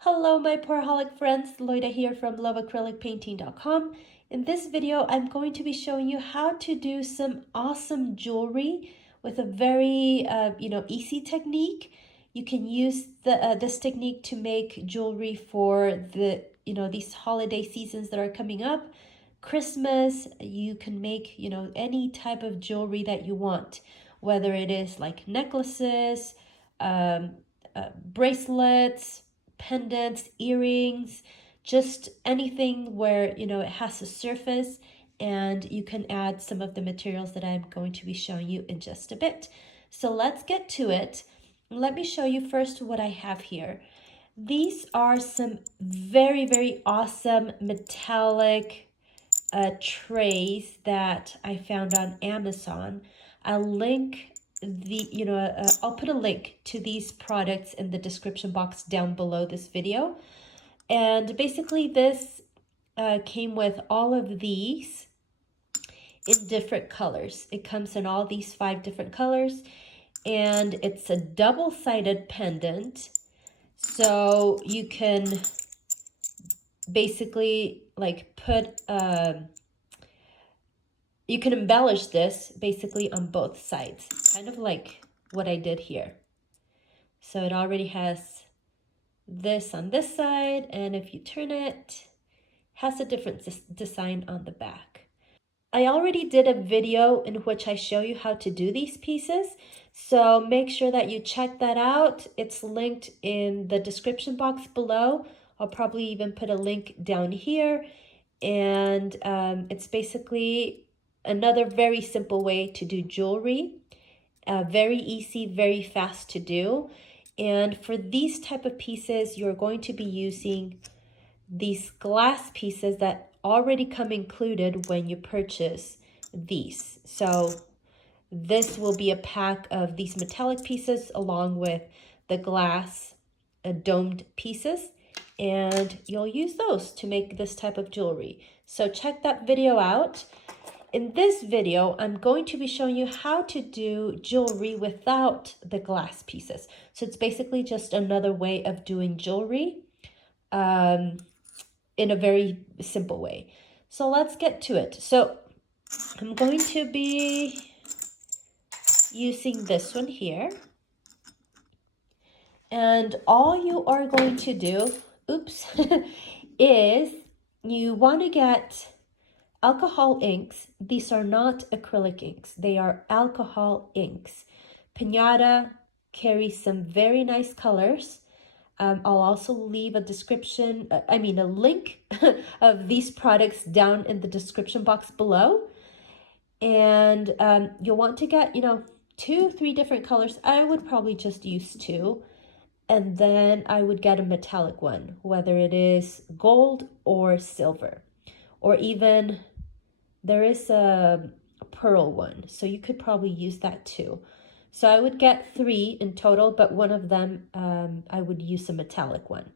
Hello my Pouraholic friends, Loida here from loveacrylicpainting.com. In this video, I'm going to be showing you how to do some awesome jewelry with a very, easy technique. You can use this technique to make jewelry for these holiday seasons that are coming up. Christmas, you can make, any type of jewelry that you want, whether it is like necklaces, bracelets, pendants, earrings, just anything where it has a surface, and you can add some of the materials that I'm going to be showing you in just a bit. So let's get to it. Let me show you first what I have here. These are some very awesome metallic trays that I found on Amazon. I'll link I'll put a link to these products in the description box down below this video. And basically this came with all of these in different colors. It comes in all these 5 different colors, and it's a double-sided pendant. So you can basically you can embellish this basically on both sides, kind of like what I did here. So it already has this on this side, and if you turn it, has a different design on the back. I already did a video in which I show you how to do these pieces, so make sure that you check that out. It's linked in the description box below. I'll probably even put a link down here, and it's basically another very simple way to do jewelry. Very easy, very fast to do. And for these type of pieces, you're going to be using these glass pieces that already come included when you purchase these. So this will be a pack of these metallic pieces along with the glass domed pieces, and you'll use those to make this type of jewelry. So check that video out. In this video, I'm going to be showing you how to do jewelry without the glass pieces. So it's basically just another way of doing jewelry in a very simple way. So let's get to it. So I'm going to be using this one here. And all you are going to do, is you want to get alcohol inks. These are not acrylic inks. They are alcohol inks. Pinata carries some very nice colors. I'll also leave a link of these products down in the description box below. And you'll want to get, 2-3 different colors. I would probably just use 2. And then I would get a metallic one, whether it is gold or silver, or even there is a pearl one, so you could probably use that too. So I would get 3 in total, but one of them I would use a metallic one.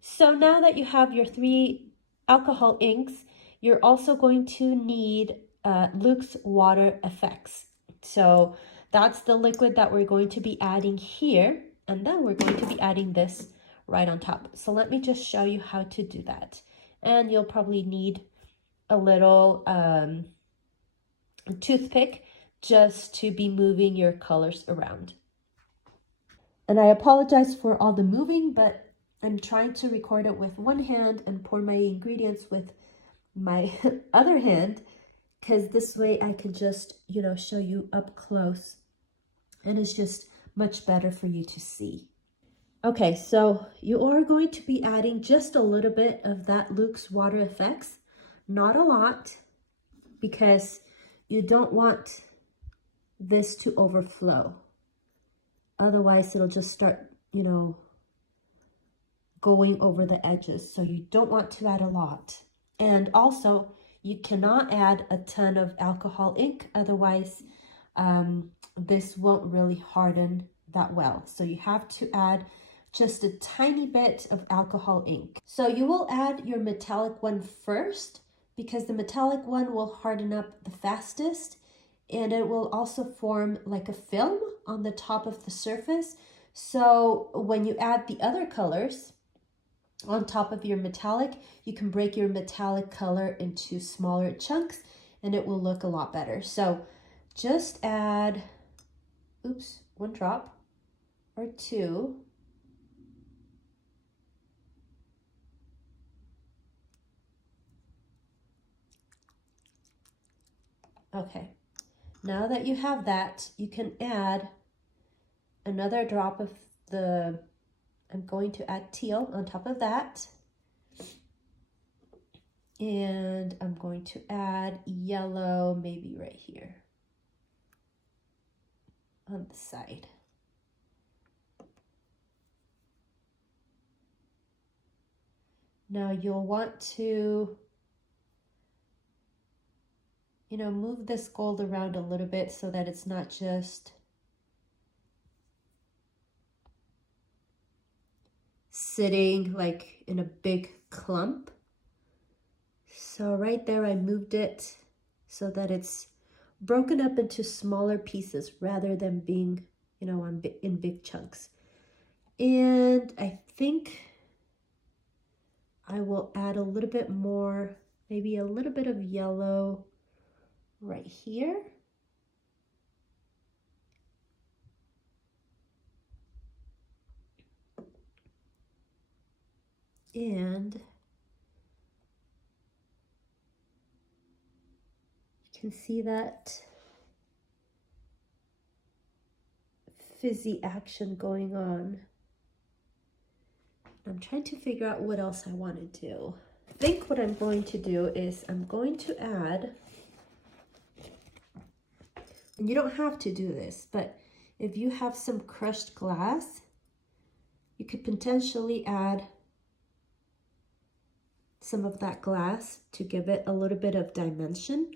So now that you have your 3 alcohol inks, you're also going to need Luxe Water Effects. So that's the liquid that we're going to be adding here, and then we're going to be adding this right on top. So let me just show you how to do that. And you'll probably need a little toothpick just to be moving your colors around. And I apologize for all the moving, but I'm trying to record it with one hand and pour my ingredients with my other hand, because this way I can just, show you up close, and it's just much better for you to see. Okay, so you are going to be adding just a little bit of that Luxe Water Effects, not a lot, because you don't want this to overflow. Otherwise, it'll just start, going over the edges. So you don't want to add a lot. And also, you cannot add a ton of alcohol ink. Otherwise, this won't really harden that well. So you have to add just a tiny bit of alcohol ink. So you will add your metallic one first, because the metallic one will harden up the fastest, and it will also form like a film on the top of the surface. So when you add the other colors, on top of your metallic, you can break your metallic color into smaller chunks and it will look a lot better. So just add, oops, 1 drop or 2. Okay, now that you have that, you can add another drop of the, I'm going to add teal on top of that. And I'm going to add yellow, maybe right here on the side. Now you'll want to, move this gold around a little bit so that it's not just sitting like in a big clump. So right there, I moved it so that it's broken up into smaller pieces rather than being, in big chunks. And I think I will add a little bit more, maybe a little bit of yellow right here. And you can see that fizzy action going on. I'm trying to figure out what else I want to do. I think what I'm going to do is I'm going to add, and you don't have to do this, but if you have some crushed glass, you could potentially add some of that glass to give it a little bit of dimension.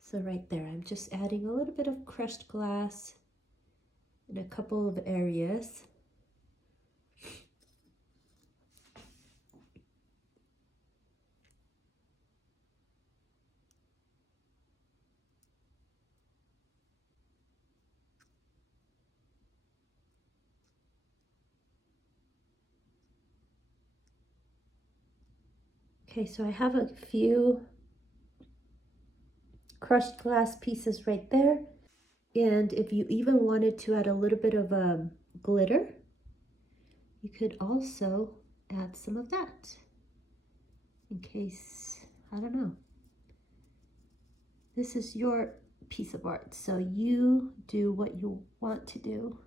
So right there, I'm just adding a little bit of crushed glass in a couple of areas. Okay, so I have a few crushed glass pieces right there. And if you even wanted to add a little bit of glitter, you could also add some of that in case, I don't know. This is your piece of art, so you do what you want to do.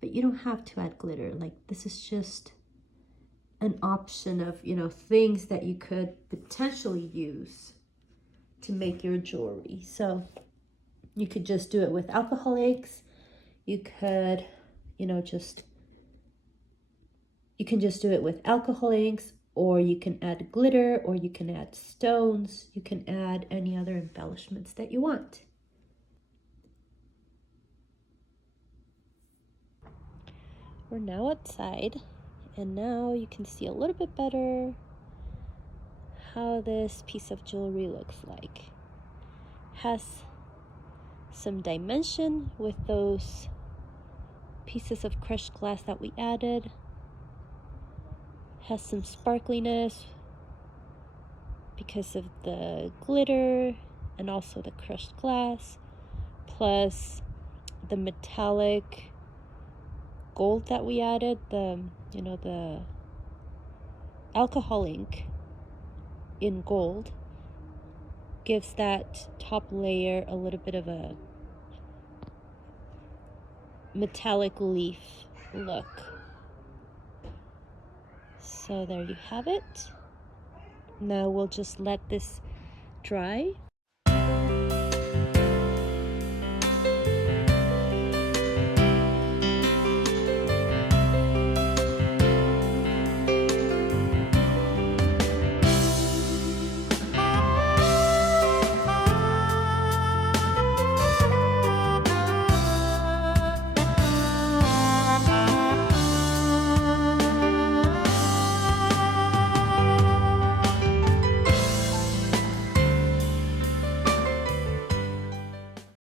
But you don't have to add glitter. Like, this is just an option of, things that you could potentially use to make your jewelry. So you could just do it with alcohol inks. You could, you can just do it with alcohol inks, or you can add glitter, or you can add stones. You can add any other embellishments that you want. We're now outside, and now you can see a little bit better how this piece of jewelry looks like. Has some dimension with those pieces of crushed glass that we added. Has some sparkliness because of the glitter and also the crushed glass, plus the metallic gold that we added, the alcohol ink in gold gives that top layer a little bit of a metallic leaf look. So there you have it. Now we'll just let this dry